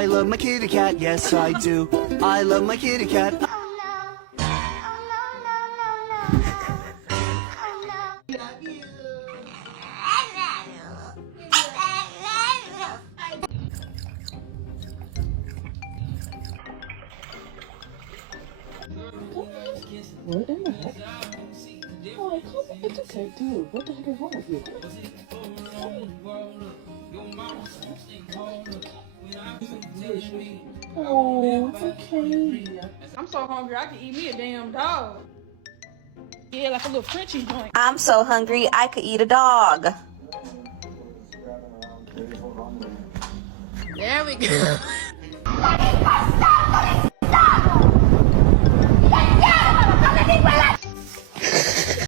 I love my kitty cat, yes I do. I love my kitty cat. What in the heck? Oh, come on. It's okay, dude. What the heck is wrong with you? Oh, okay. I'm so hungry, I could eat me a damn dog. Yeah, like a little Frenchie joint. I'm so hungry, I could eat a dog. There we go.